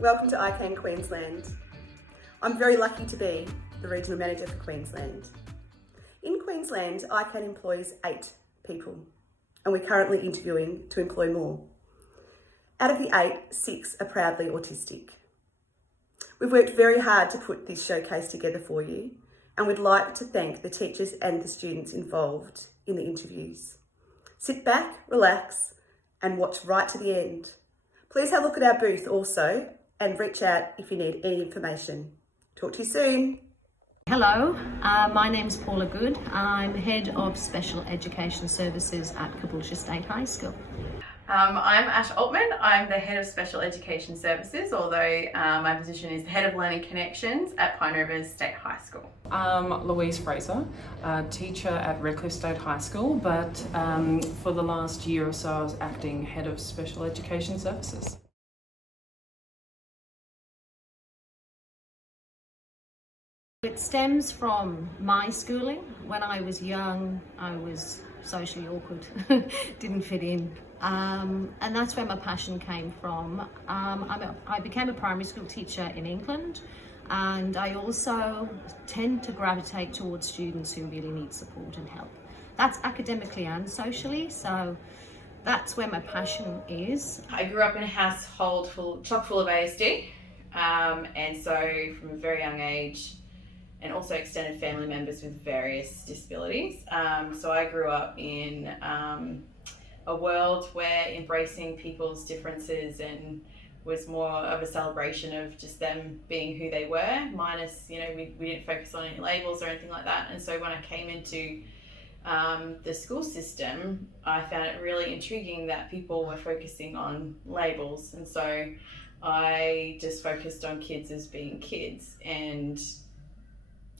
Welcome to ICAN Queensland. I'm very lucky to be the Regional Manager for Queensland. In Queensland, ICAN employs 8 people, and we're currently interviewing to employ more. Out of the 8, 6 are proudly autistic. We've worked very hard to put this showcase together for you, and we'd like to thank the teachers and the students involved in the interviews. Sit back, relax, and watch right to the end. Please have a look at our booth also, and reach out if you need any information. Talk to you soon. Hello, my name's Paula Good. I'm Head of Special Education Services at Caboolture State High School. I'm Ash Altman. I'm the Head of Special Education Services, although my position is the Head of Learning Connections at Pine Rivers State High School. Louise Fraser, a teacher at Redcliffe State High School, but for the last year or so I was acting Head of Special Education Services. It stems from my schooling. When I was young, I was socially awkward, didn't fit in. And that's where my passion came from. I became a primary school teacher in England, and I also tend to gravitate towards students who really need support and help. That's academically and socially, so that's where my passion is. I grew up in a household chock full of ASD, and so from a very young age, and also extended family members with various disabilities. So I grew up in a world where embracing people's differences and was more of a celebration of just them being who they were, minus, we didn't focus on any labels or anything like that. And so when I came into the school system, I found it really intriguing that people were focusing on labels. And so I just focused on kids as being kids, and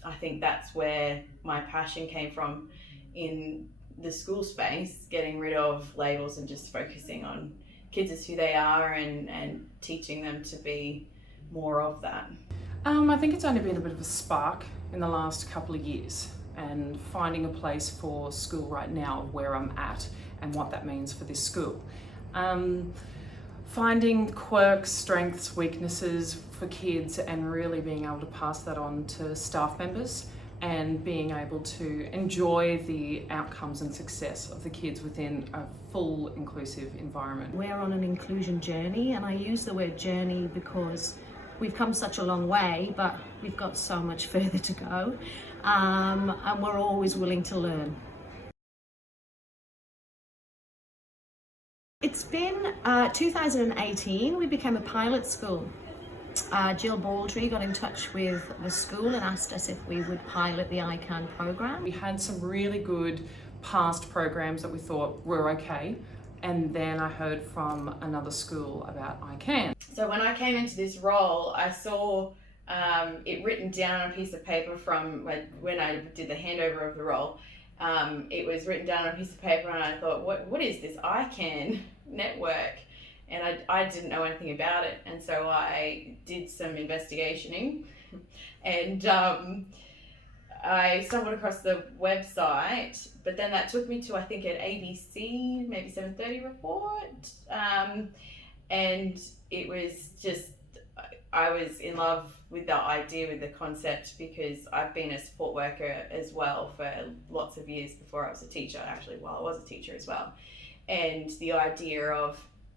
I think that's where my passion came from in the school space, getting rid of labels and just focusing on kids as who they are and teaching them to be more of that. I think it's only been a bit of a spark in the last couple of years, and finding a place for school right now where I'm at and what that means for this school. Finding quirks, strengths, weaknesses for kids and really being able to pass that on to staff members and being able to enjoy the outcomes and success of the kids within a full inclusive environment. We're on an inclusion journey, and I use the word journey because we've come such a long way, but we've got so much further to go, and we're always willing to learn. It's been 2018, we became a pilot school. Jill Baldry got in touch with the school and asked us if we would pilot the ICAN program. We had some really good past programs that we thought were okay, and then I heard from another school about ICAN. So when I came into this role, I saw it written down on a piece of paper from when I did the handover of the role. It was written down on a piece of paper, and I thought, what is this ICAN Network? And I didn't know anything about it, and so I did some investigating, and I stumbled across the website, but then that took me to, I think, an ABC, maybe 7:30 report, and it was just, I was in love with the idea, with the concept, because I've been a support worker as well for lots of years before I was a teacher, actually, while I was a teacher as well. And the idea of,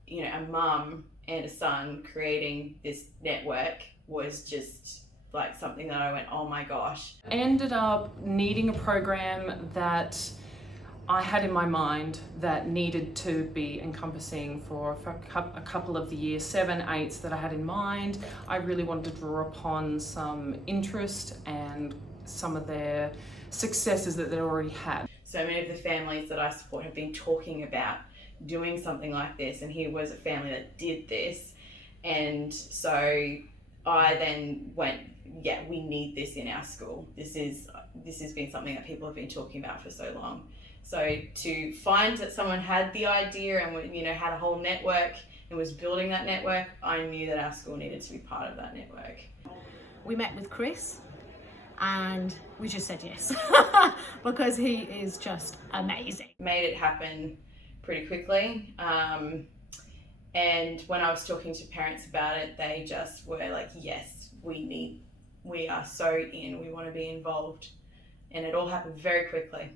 a mum and a son creating this network was just like something that I went, oh my gosh. I ended up needing a program that I had in my mind that needed to be encompassing for a couple of the year 7, 8s that I had in mind. I really wanted to draw upon some interest and some of their successes that they already had. So many of the families that I support have been talking about doing something like this, and here was a family that did this, and so I then went, yeah, we need this in our school. This has been something that people have been talking about for so long. So to find that someone had the idea and had a whole network and was building that network, I knew that our school needed to be part of that network. We met with Chris, and we just said yes because he is just amazing. Made it happen pretty quickly. And when I was talking to parents about it, they just were like, yes, we are so in, we want to be involved. And it all happened very quickly,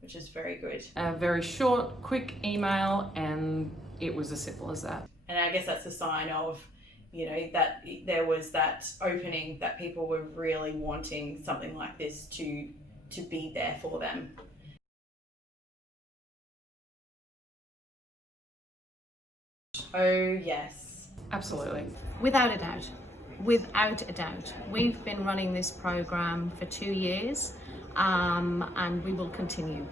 which is very good. A very short, quick email, and it was as simple as that. And I guess that's a sign of, that there was that opening, that people were really wanting something like this to be there for them. Oh, yes. Absolutely. Without a doubt. Without a doubt. We've been running this program for 2 years, and we will continue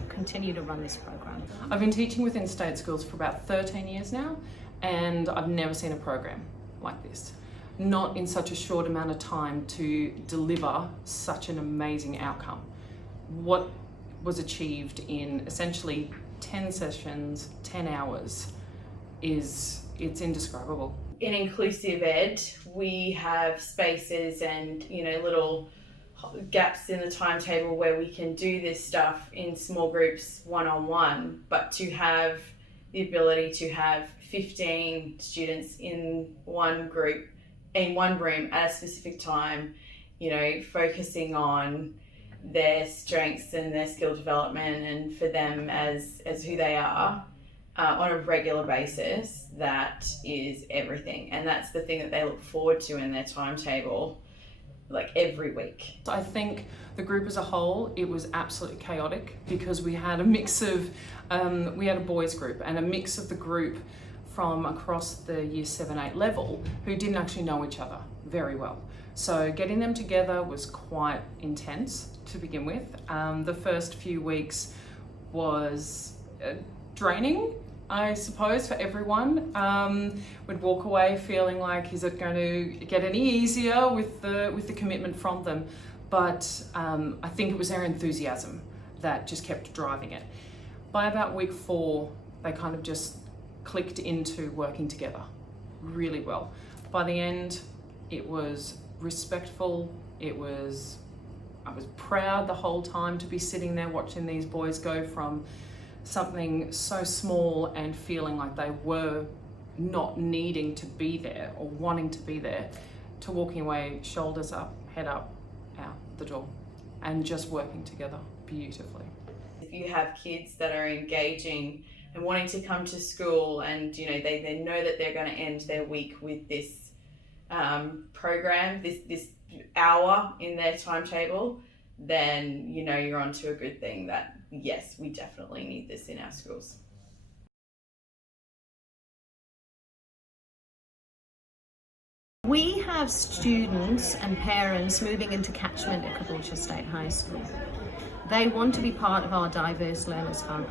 to run this program. I've been teaching within state schools for about 13 years now, and I've never seen a program like this. Not in such a short amount of time to deliver such an amazing outcome. What was achieved in essentially 10 sessions, 10 hours, it's indescribable. In inclusive ed, we have spaces and little gaps in the timetable where we can do this stuff in small groups, one-on-one, but to have the ability to have 15 students in one group, in one room at a specific time, focusing on their strengths and their skill development, and for them as who they are, on a regular basis, that is everything. And that's the thing that they look forward to in their timetable, like every week. I think the group as a whole, it was absolutely chaotic, because we had a mix of, we had a boys group and a mix of the group from across the year 7-8 level who didn't actually know each other very well. So getting them together was quite intense to begin with. The first few weeks was draining, I suppose, for everyone. We'd walk away feeling like, is it going to get any easier with the commitment from them? But I think it was their enthusiasm that just kept driving it. By about week 4, they kind of just clicked into working together really well. By the end, it was respectful. I was proud the whole time to be sitting there watching these boys go from something so small and feeling like they were not needing to be there or wanting to be there, to walking away shoulders up, head up, out the door, and just working together beautifully. If you have kids that are engaging and wanting to come to school, and they know that they're going to end their week with this program, this hour in their timetable, then you're onto a good thing. That yes, we definitely need this in our schools. We have students and parents moving into catchment at Caboolture State High School. They want to be part of our diverse learners hub,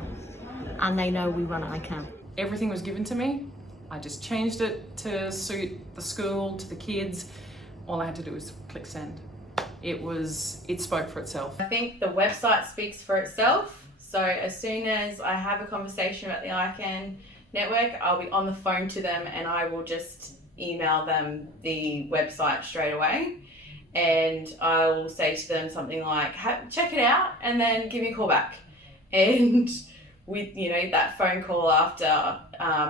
and they know we run ICAN. Everything was given to me. I just changed it to suit the school, to the kids. All I had to do was click send. It spoke for itself. I think the website speaks for itself. So as soon as I have a conversation about the ICAN Network, I'll be on the phone to them and I will just email them the website straight away. And I will say to them something like, check it out and then give me a call back. And with that phone call after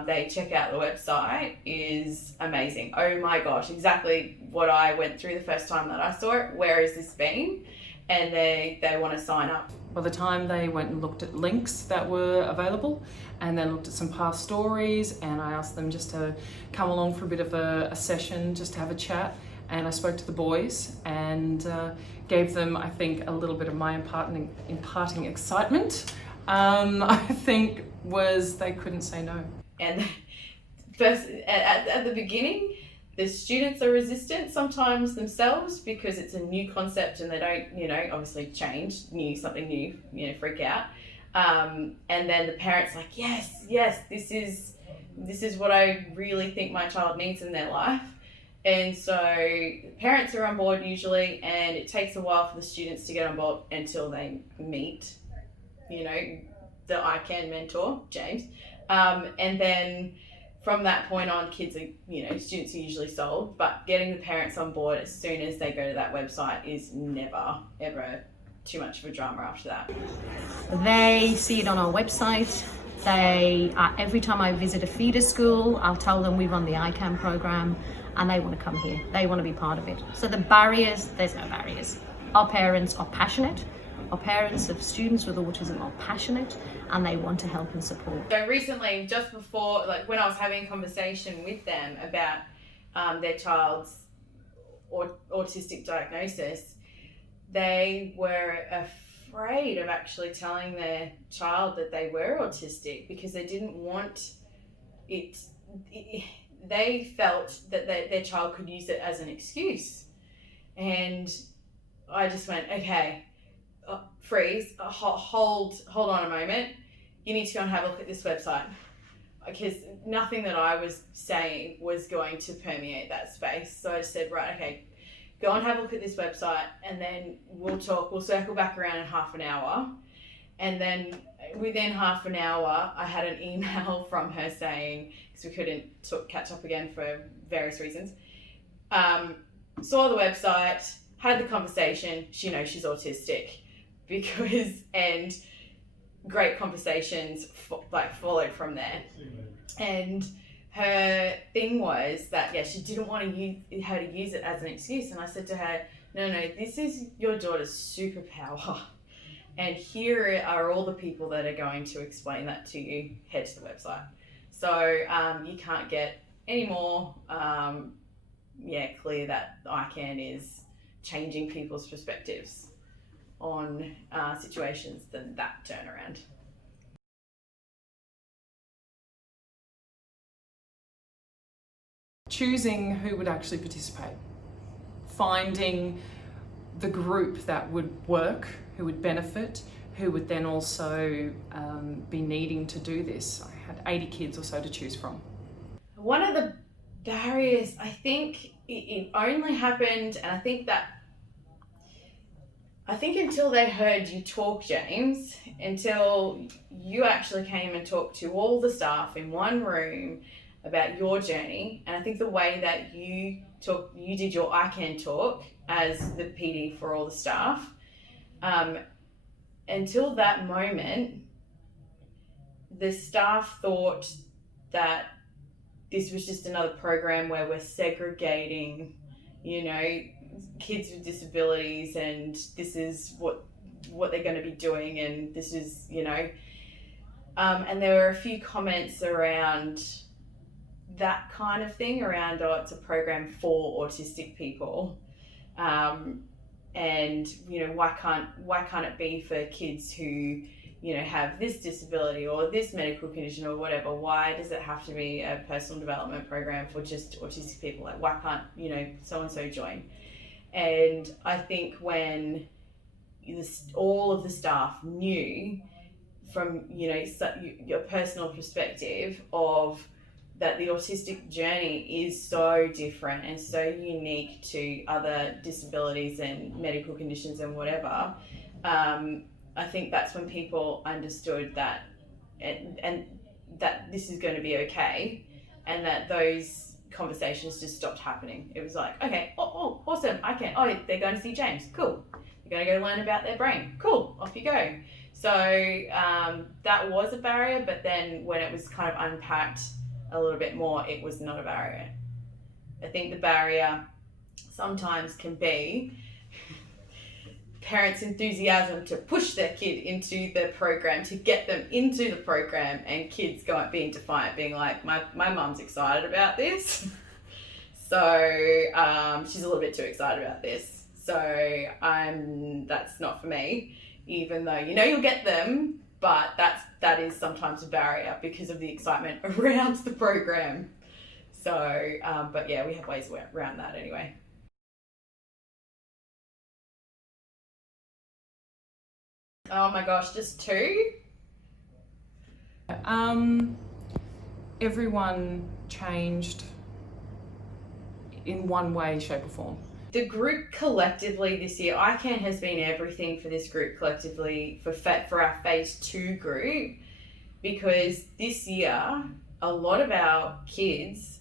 they check out the website is amazing. Oh my gosh, exactly what I went through the first time that I saw it. Where has this been? And they want to sign up. By the time they went and looked at links that were available, and then looked at some past stories, and I asked them just to come along for a bit of a session, just to have a chat. And I spoke to the boys and gave them, I think, a little bit of my imparting excitement. I think was they couldn't say no. And first, at the beginning, the students are resistant sometimes themselves because it's a new concept and they don't, obviously something new, freak out. And then the parents like, yes, this is what I really think my child needs in their life. And so parents are on board usually, and it takes a while for the students to get on board until they meet, the ICAN mentor, James. And then from that point on, kids are, students are usually sold, but getting the parents on board as soon as they go to that website is never, ever too much of a drama after that. They see it on our website. Every time I visit a feeder school, I'll tell them we run the ICAN program and they want to come here. They want to be part of it. So the barriers, there's no barriers. Our parents are passionate. Our parents of students with autism are passionate and they want to help and support. So recently, just before, like when I was having a conversation with them about their child's autistic diagnosis, they were afraid of actually telling their child that they were autistic because they didn't want it. They felt that their child could use it as an excuse. And I just went, okay, freeze, hold on a moment. You need to go and have a look at this website, because nothing that I was saying was going to permeate that space. So I just said, right, okay, go and have a look at this website and then we'll circle back around in half an hour. And then within half an hour, I had an email from her saying, because we couldn't catch up again for various reasons, saw the website, had the conversation, she knows she's autistic, and great conversations followed from there. And her thing was that, she didn't want her to use it as an excuse. And I said to her, no, this is your daughter's superpower. And here are all the people that are going to explain that to you. Head to the website. So you can't get any more clear that ICAN is changing people's perspectives on situations than that turnaround. Choosing who would actually participate, finding the group that would work, who would benefit, who would then also be needing to do this. I had 80 kids or so to choose from. One of the barriers, I think it only happened, and I think until they heard you talk, James, until you actually came and talked to all the staff in one room about your journey. And I think the way that you did your ICAN talk as the PD for all the staff, until that moment, the staff thought that this was just another program where we're segregating, kids with disabilities, and this is what they're going to be doing, and this is, and there were a few comments around that kind of thing, around, it's a program for autistic people, and why can't it be for kids who have this disability or this medical condition or whatever? Why does it have to be a personal development program for just autistic people? Like, why can't so and so join? And I think when all of the staff knew from your personal perspective of that the autistic journey is so different and so unique to other disabilities and medical conditions and whatever, I think that's when people understood that and that this is going to be okay, and that those conversations just stopped happening. It was like, okay, oh awesome, they're going to see James, cool. They're going to go learn about their brain, cool, off you go. So that was a barrier, but then when it was kind of unpacked a little bit more, it was not a barrier. I think the barrier sometimes can be parents' enthusiasm to push their kid into the program, to get them into the program, and kids being defiant, being like, my mum's excited about this, so she's a little bit too excited about this, so that's not for me, even though you'll get them, but that is sometimes a barrier because of the excitement around the program. So but yeah, we have ways around that anyway. Oh my gosh, just 2? Everyone changed in one way, shape or form. The group collectively this year, ICAN has been everything for this group collectively for our phase 2 group, because this year a lot of our kids,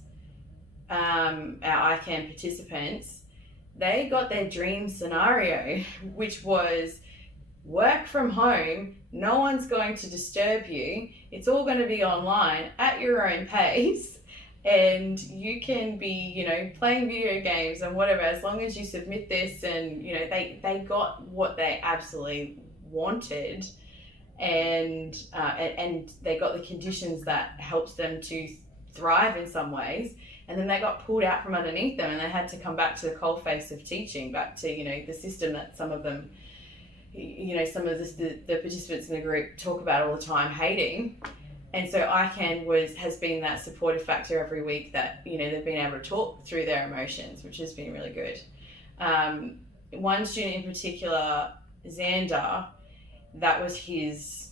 our ICAN participants, they got their dream scenario, which was work from home, no one's going to disturb you, it's all going to be online at your own pace, and you can be, you know, playing video games and whatever, as long as you submit this. And, you know, they got what they absolutely wanted, and they got the conditions that helps them to thrive in some ways. And then they got pulled out from underneath them, and they had to come back to the coalface of teaching, back to, you know, the system that some of them, you know, some of the participants in the group talk about all the time hating. And so ICAN has been that supportive factor every week that, you know, they've been able to talk through their emotions, which has been really good. One student in particular, Xander, that was his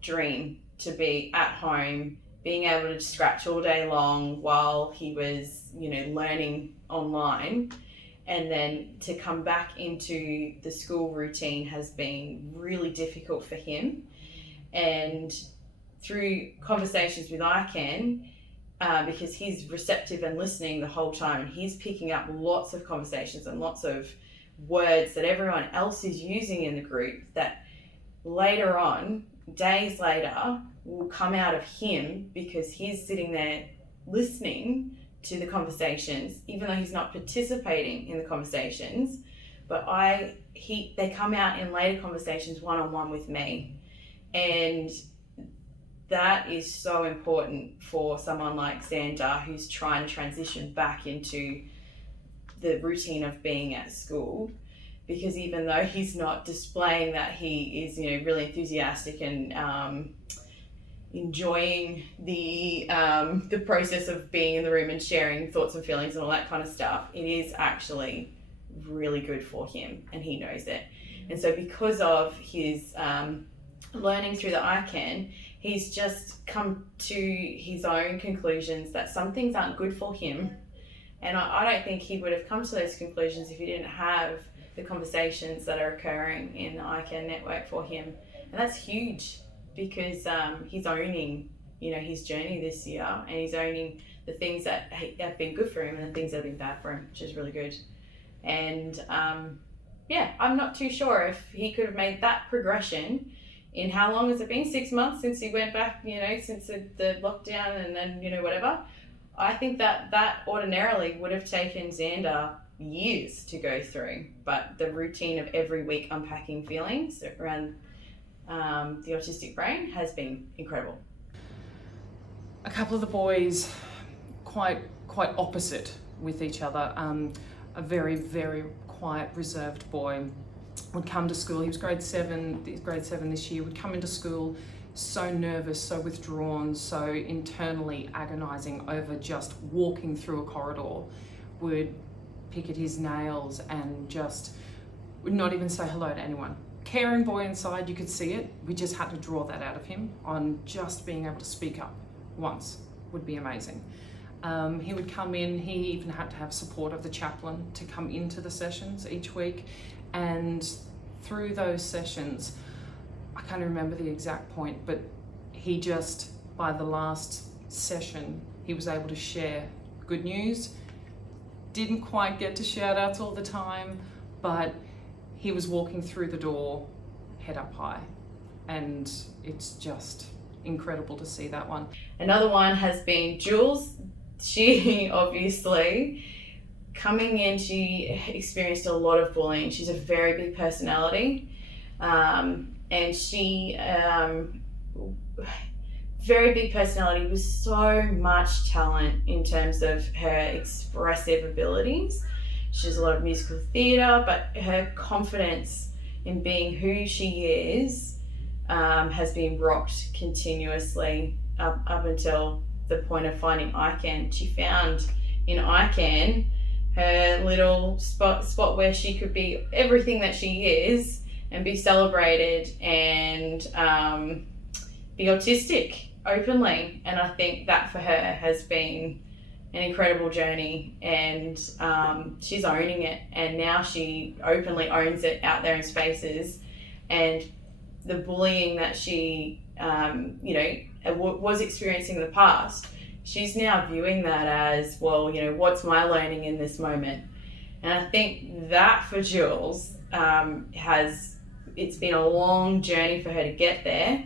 dream, to be at home, being able to scratch all day long while he was, you know, learning online. And then to come back into the school routine has been really difficult for him. And through conversations with ICAN, because he's receptive and listening the whole time, and he's picking up lots of conversations and lots of words that everyone else is using in the group that later on, days later, will come out of him, because he's sitting there listening to the conversations, even though he's not participating in the conversations. But they come out in later conversations one-on-one with me. And that is so important for someone like Xander, who's trying to transition back into the routine of being at school. Because even though he's not displaying that he is, you know, really enthusiastic and enjoying the process of being in the room and sharing thoughts and feelings and all that kind of stuff, it is actually really good for him, and he knows it. And so because of his learning through the ICAN, he's just come to his own conclusions that some things aren't good for him. And I don't think he would have come to those conclusions if he didn't have the conversations that are occurring in the ICAN network for him. And that's huge, because he's owning, you know, his journey this year, and he's owning the things that have been good for him and the things that have been bad for him, which is really good. And yeah, I'm not too sure if he could have made that progression in, how long has it been? 6 months since he went back, you know, since the lockdown, and then, you know, whatever. I think that ordinarily would have taken Xander years to go through, but the routine of every week unpacking feelings around the autistic brain has been incredible. A couple of the boys, quite opposite with each other. A very, very quiet, reserved boy would come to school. He was grade 7 this year, would come into school so nervous, so withdrawn, so internally agonizing over just walking through a corridor, would pick at his nails and just would not even say hello to anyone. Caring boy inside, you could see it. We just had to draw that out of him. On just being able to speak up once would be amazing. He would come in, he even had to have support of the chaplain to come into the sessions each week. And through those sessions, I can't remember the exact point, but he just, by the last session, he was able to share good news. Didn't quite get to shout outs all the time, but he was walking through the door, head up high. And it's just incredible to see that one. Another one has been Jules. She obviously, coming in, she experienced a lot of bullying. She's a very big personality. And she, very big personality with so much talent in terms of her expressive abilities. She does a lot of musical theatre, but her confidence in being who she is has been rocked continuously up until the point of finding ICAN. She found in ICAN her little spot where she could be everything that she is and be celebrated and be autistic openly. And I think that for her has been an incredible journey, and she's owning it, and now she openly owns it out there in spaces. And the bullying that she was experiencing in the past, she's now viewing that as, well, you know, what's my learning in this moment? And I think that for Jules it's been a long journey for her to get there,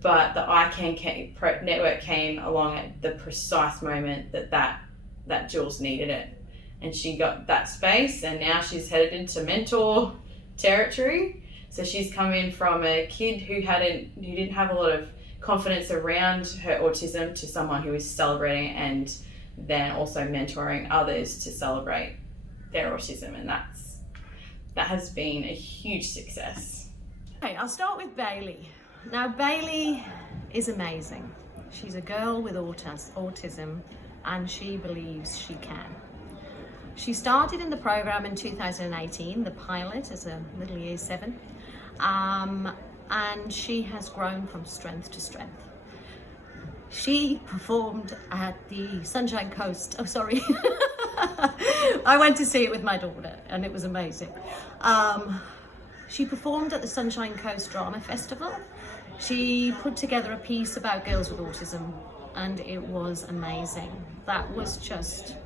but the ICAN network came along at the precise moment that Jules needed it. And she got that space, and now she's headed into mentor territory. So she's come in from a kid who didn't have a lot of confidence around her autism to someone who is celebrating and then also mentoring others to celebrate their autism, and that has been a huge success. Okay, I'll start with Bailey. Now, Bailey is amazing. She's a girl with autism, and she believes she can. She started in the program in 2018, the pilot, as a little year 7, and she has grown from strength to strength. She performed at the Sunshine Coast. Oh, sorry. I went to see it with my daughter, and it was amazing. She performed at the Sunshine Coast Drama Festival. She put together a piece about girls with autism, and it was amazing. That was just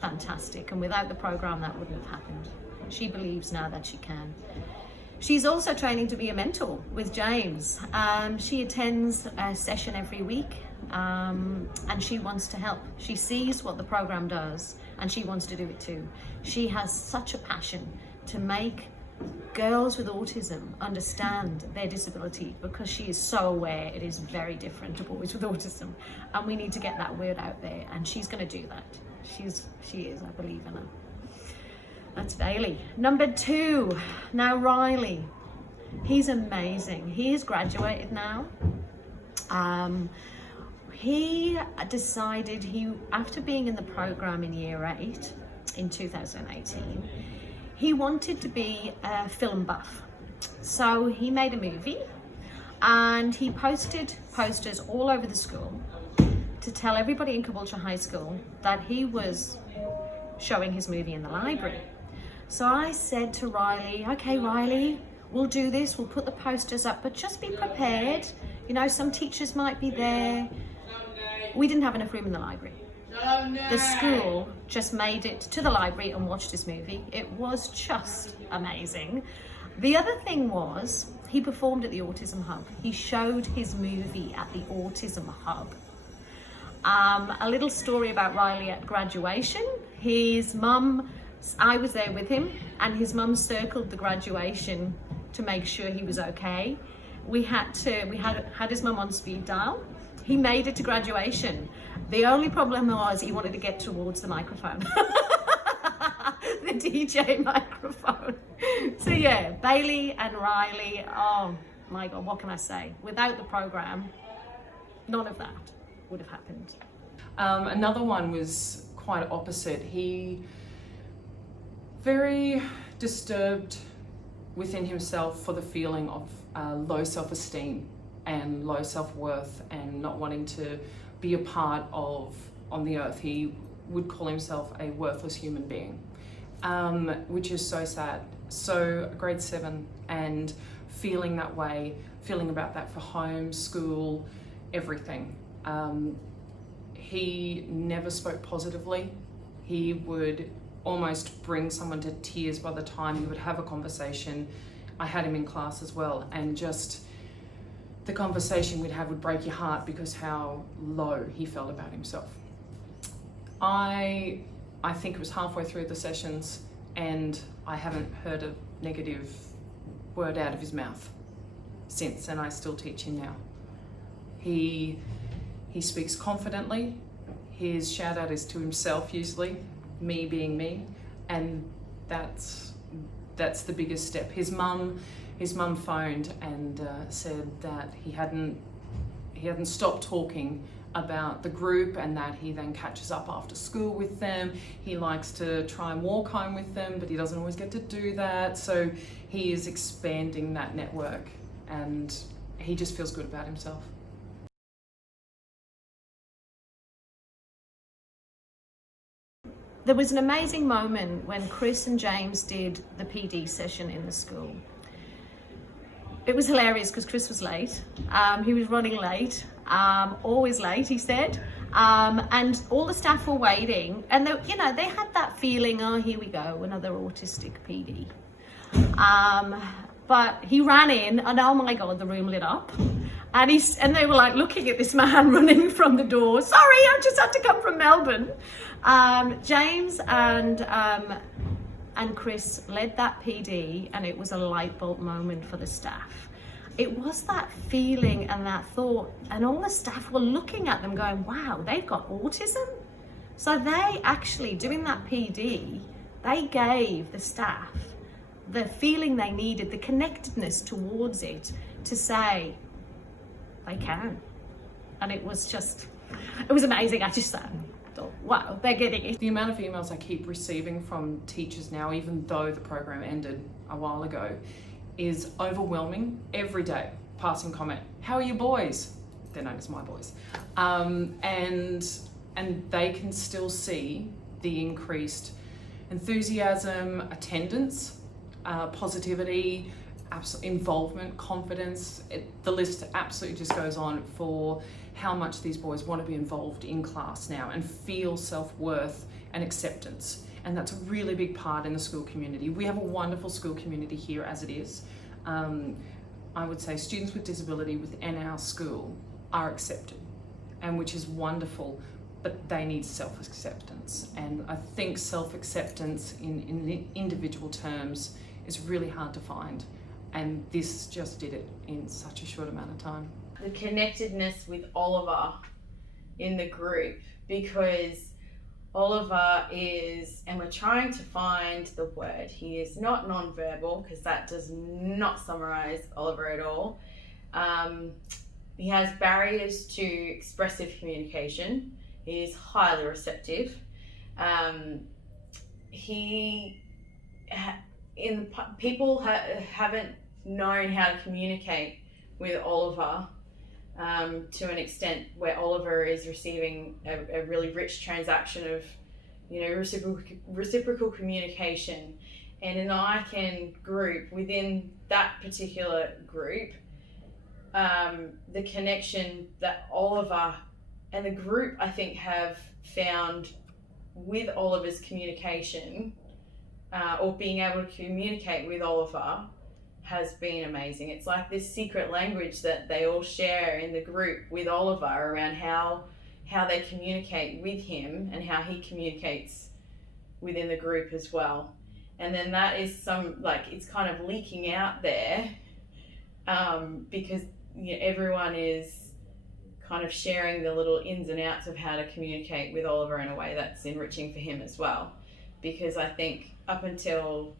fantastic, and without the program that wouldn't have happened. She believes now that she can. She's also training to be a mentor with James. She attends a session every week, and she wants to help. She sees what the program does, and she wants to do it too. She has such a passion to make girls with autism understand their disability, because she is so aware it is very different to boys with autism, and we need to get that word out there, and she's going to do that. She is, I believe in her. That's Bailey. Number 2, now Riley. He's amazing. He has graduated now. He decided after being in the program in year 8 in 2018, he wanted to be a film buff. So he made a movie, and he posted posters all over the school to tell everybody in Caboolture High School that he was showing his movie in the library. So I said to Riley, okay, Riley, we'll do this, we'll put the posters up, but just be prepared. You know, some teachers might be there. We didn't have enough room in the library. The school just made it to the library and watched his movie. It was just amazing. The other thing was, he performed at the Autism Hub. He showed his movie at the Autism Hub. A little story about Riley at graduation. His mum, I was there with him, and his mum circled the graduation to make sure he was okay. We had his mum on speed dial. He made it to graduation. The only problem was he wanted to get towards the microphone. The DJ microphone. So yeah, Bailey and Riley, oh my God, what can I say? Without the program, none of that would have happened. Another one was quite opposite. He very disturbed within himself for the feeling of low self-esteem and low self-worth, and not wanting to be a part of on the earth. He would call himself a worthless human being, which is so sad. So grade 7, and feeling that way, feeling about that for home, school, everything. He never spoke positively. He would almost bring someone to tears by the time he would have a conversation. I had him in class as well, and just the conversation we'd have would break your heart because how low he felt about himself. I think it was halfway through the sessions, and I haven't heard a negative word out of his mouth since, and I still teach him now. He speaks confidently. His shout out is to himself usually, me being me, and that's the biggest step. His mum phoned and said that he hadn't stopped talking about the group, and that he then catches up after school with them. He likes to try and walk home with them, but he doesn't always get to do that. So he is expanding that network, and he just feels good about himself. There was an amazing moment when Chris and James did the PD session in the school. It was hilarious because Chris was late. He was running late, always late, he said. And all the staff were waiting, and they had that feeling, oh, here we go, another autistic PD. But he ran in, and oh my God, the room lit up. And they were like looking at this man running from the door. Sorry, I just had to come from Melbourne. James and Chris led that PD, and it was a light bulb moment for the staff. It was that feeling and that thought, and all the staff were looking at them going, wow, they've got autism? So they actually, doing that PD, they gave the staff the feeling they needed, the connectedness towards it, to say they can. And it was amazing. I just thought, wow, they're getting it. The amount of emails I keep receiving from teachers now, even though the program ended a while ago, is overwhelming. Every day, passing comment, how are your boys? They're known as my boys. And they can still see the increased enthusiasm, attendance, positivity, involvement, confidence. The list absolutely just goes on for how much these boys want to be involved in class now and feel self-worth and acceptance. And that's a really big part in the school community. We have a wonderful school community here as it is. I would say students with disability within our school are accepted, and which is wonderful, but they need self-acceptance. And I think self-acceptance in individual terms is really hard to find. And this just did it in such a short amount of time. The connectedness with Oliver in the group, because Oliver is, and we're trying to find the word, he is not non-verbal, because that does not summarize Oliver at all. He has barriers to expressive communication. He is highly receptive. People haven't known how to communicate with Oliver to an extent where Oliver is receiving a really rich transaction of, reciprocal communication. And in the ICAN group, within that particular group, the connection that Oliver and the group, I think, have found with Oliver's communication, or being able to communicate with Oliver, has been amazing. It's like this secret language that they all share in the group with Oliver around how they communicate with him and how he communicates within the group as well. And then that is it's kind of leaking out there, because everyone is kind of sharing the little ins and outs of how to communicate with Oliver in a way that's enriching for him as well. Because I think up until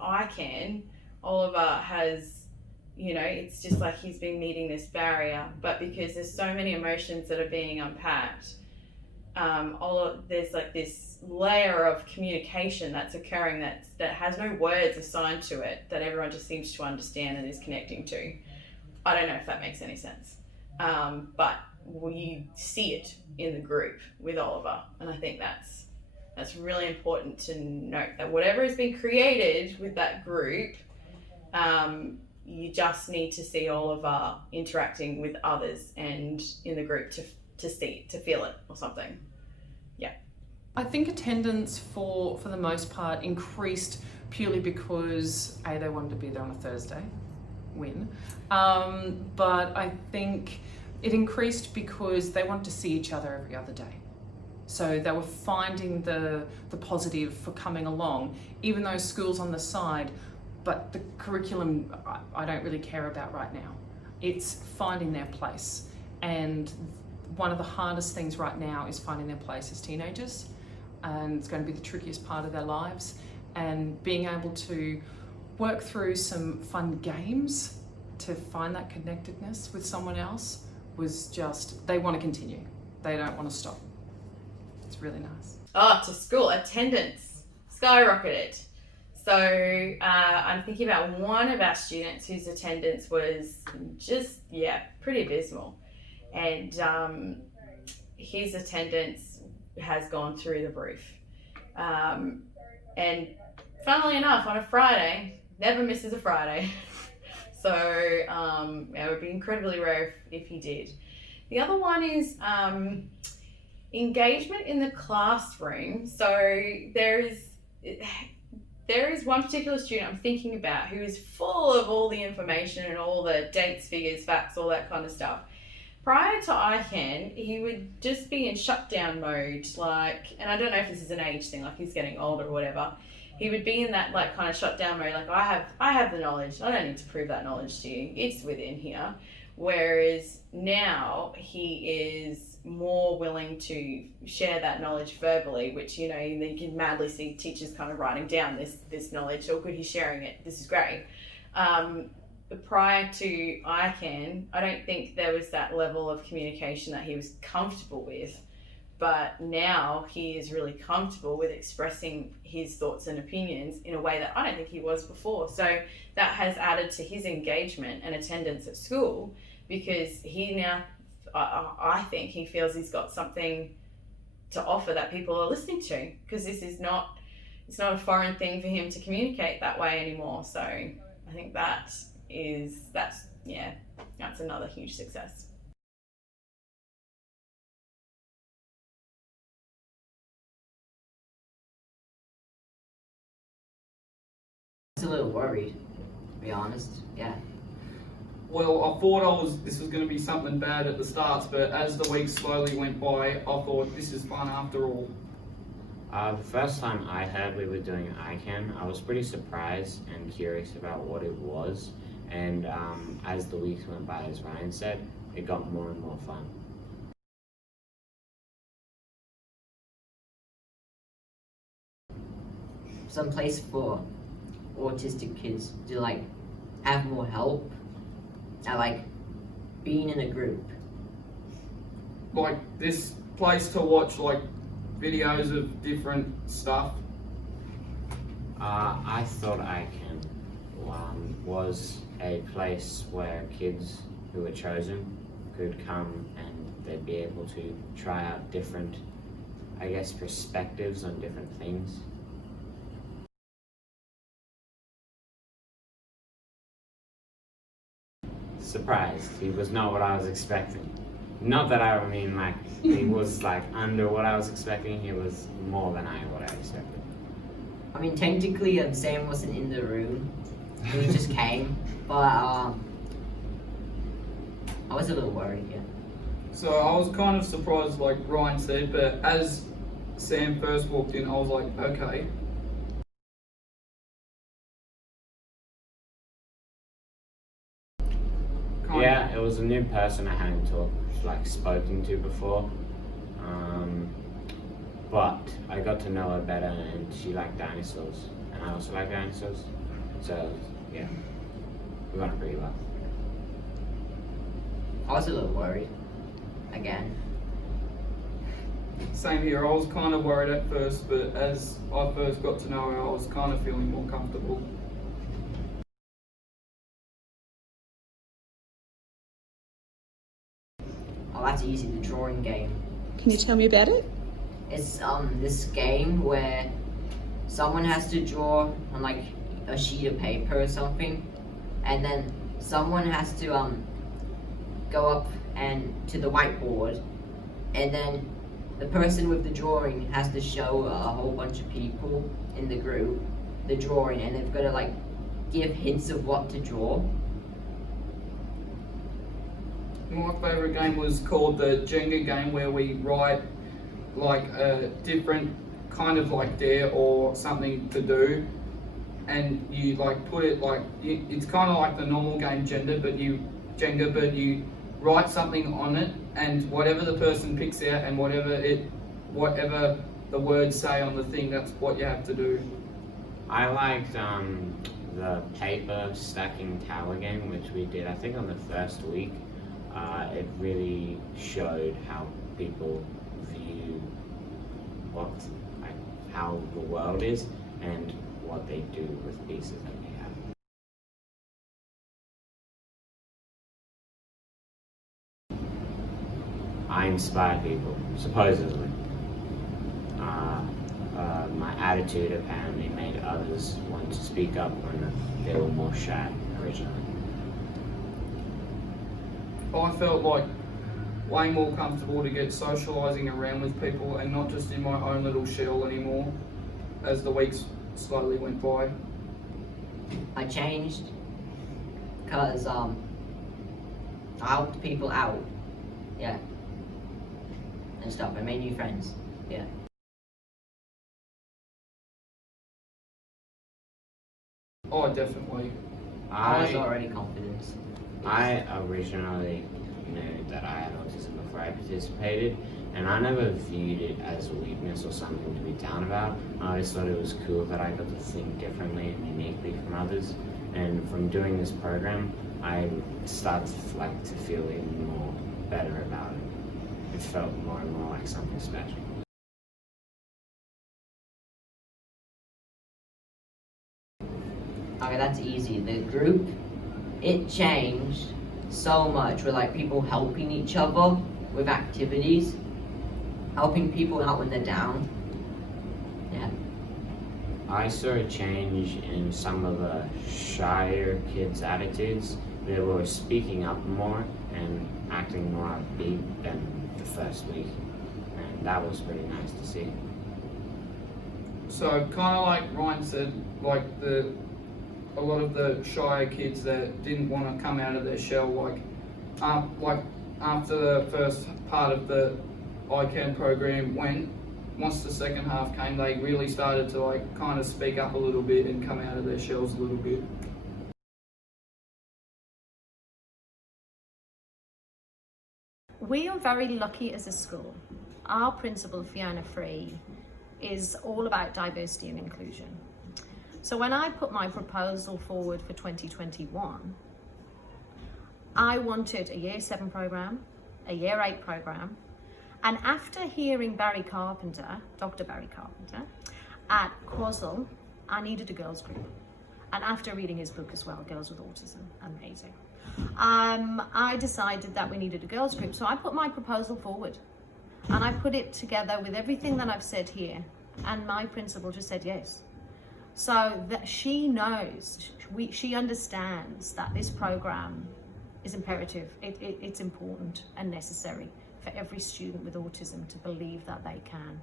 ICAN, Oliver has, it's just like he's been meeting this barrier, but because there's so many emotions that are being unpacked, there's like this layer of communication that's occurring that has no words assigned to it, that everyone just seems to understand and is connecting to. I don't know if that makes any sense, but you see it in the group with Oliver, and I think that's really important to note, that whatever has been created with that group, you just need to see Oliver interacting with others and in the group to see it, to feel it or something. Yeah. I think attendance for the most part increased purely because they wanted to be there on a Thursday, but I think it increased because they wanted to see each other every other day. So they were finding the positive for coming along, even though school's on the side, but the curriculum I don't really care about right now. It's finding their place. And one of the hardest things right now is finding their place as teenagers. And it's going to be the trickiest part of their lives. And being able to work through some fun games to find that connectedness with someone else was just, they want to continue. They don't want to stop. It's really nice. To school, attendance skyrocketed. So I'm thinking about one of our students whose attendance was just, pretty abysmal. And his attendance has gone through the roof. And funnily enough, on a Friday, never misses a Friday. So it would be incredibly rare if he did. The other one is engagement in the classroom. So there is one particular student I'm thinking about who is full of all the information and all the dates, figures, facts, all that kind of stuff. Prior to ICAN, he would just be in shutdown mode, like, and I don't know if this is an age thing, like he's getting older or whatever. He would be in that like kind of shutdown mode, like I have the knowledge. I don't need to prove that knowledge to you. It's within here. Whereas now he is more willing to share that knowledge verbally, which, you know, you can madly see teachers kind of writing down this knowledge. Oh, good, he's sharing it. This is great. Prior to ICAN, I don't think there was that level of communication that he was comfortable with. But now he is really comfortable with expressing his thoughts and opinions in a way that I don't think he was before. So that has added to his engagement and attendance at school, because he now, I think he feels he's got something to offer that people are listening to, because this is not, it's not a foreign thing for him to communicate that way anymore. So I think that's another huge success. A little worried, to be honest. Yeah. Well, I thought this was going to be something bad at the start, but as the weeks slowly went by, I thought this is fun after all. The first time I heard we were doing ICAN, I was pretty surprised and curious about what it was, and as the weeks went by, as Ryan said, it got more and more fun. Some place for autistic kids to like have more help at like being in a group. Like this place to watch like videos of different stuff. I thought ICAN was a place where kids who were chosen could come and they'd be able to try out different, I guess, perspectives on different things. Surprised. He was not what I was expecting. Not that I mean like he was like under what I was expecting. He was more than what I expected. I mean, technically, Sam wasn't in the room. He just came, but I was a little worried. Yeah. So I was kind of surprised, like Ryan said, but as Sam first walked in, I was like, okay. Yeah, it was a new person I hadn't spoken to before, but I got to know her better, and she liked dinosaurs, and I also like dinosaurs, so yeah, we got on pretty well. I was a little worried. Again. Same here, I was kind of worried at first, but as I first got to know her, I was kind of feeling more comfortable. Oh, that's easy, the drawing game. Can you tell me about it? It's this game where someone has to draw on like a sheet of paper or something, and then someone has to go up and to the whiteboard, and then the person with the drawing has to show a whole bunch of people in the group the drawing, and they've got to like give hints of what to draw. My favourite game was called the Jenga game, where we write like a different kind of like dare or something to do, and you like put it like, it's kind of like the normal game Jenga, but you write something on it, and whatever the person picks out and whatever the words say on the thing, that's what you have to do. I liked the paper stacking tower game, which we did I think on the first week. It really showed how people view how the world is and what they do with pieces that they have. I inspire people, supposedly. My attitude apparently made others want to speak up when they were more shy originally. I felt like way more comfortable to get socialising around with people and not just in my own little shell anymore as the weeks slowly went by. I changed because I helped people out, yeah, and stuff. I made new friends, yeah. Oh, definitely. I was I already confident. originally knew that I had autism before I participated, and I never viewed it as a weakness or something to be down about. I always thought it was cool that I got to think differently and uniquely from others. And from doing this program, I started to feel even more better about it. It felt more and more like something special. Okay, that's easy. The group, it changed so much with like people helping each other with activities, helping people out when they're down. Yeah. I saw a change in some of the shyer kids' attitudes. They were speaking up more and acting more upbeat than the first week, and that was pretty nice to see. So kind of like Ryan said, like a lot of the shyer kids that didn't want to come out of their shell, like after the first part of the ICAN program went, once the second half came, they really started to like kind of speak up a little bit and come out of their shells a little bit. We are very lucky as a school. Our principal, Fiona Free, is all about diversity and inclusion. So when I put my proposal forward for 2021, I wanted a Year 7 program, a Year 8 program, and after hearing Barry Carpenter, Dr. Barry Carpenter, at Quassel, I needed a girls group. And after reading his book as well, Girls with Autism, amazing. I decided that we needed a girls group, so I put my proposal forward. And I put it together with everything that I've said here, and my principal just said yes. So that she knows, she understands that this program is imperative. It's important and necessary for every student with autism to believe that they can.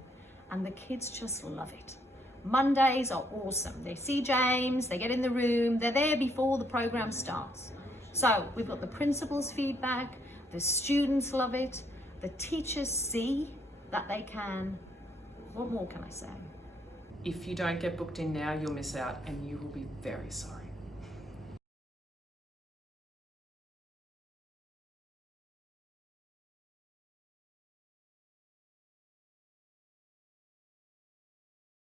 And the kids just love it. Mondays are awesome. They see James, they get in the room, they're there before the program starts. So we've got the principal's feedback, the students love it, the teachers see that they can. What more can I say? If you don't get booked in now, you'll miss out and you will be very sorry.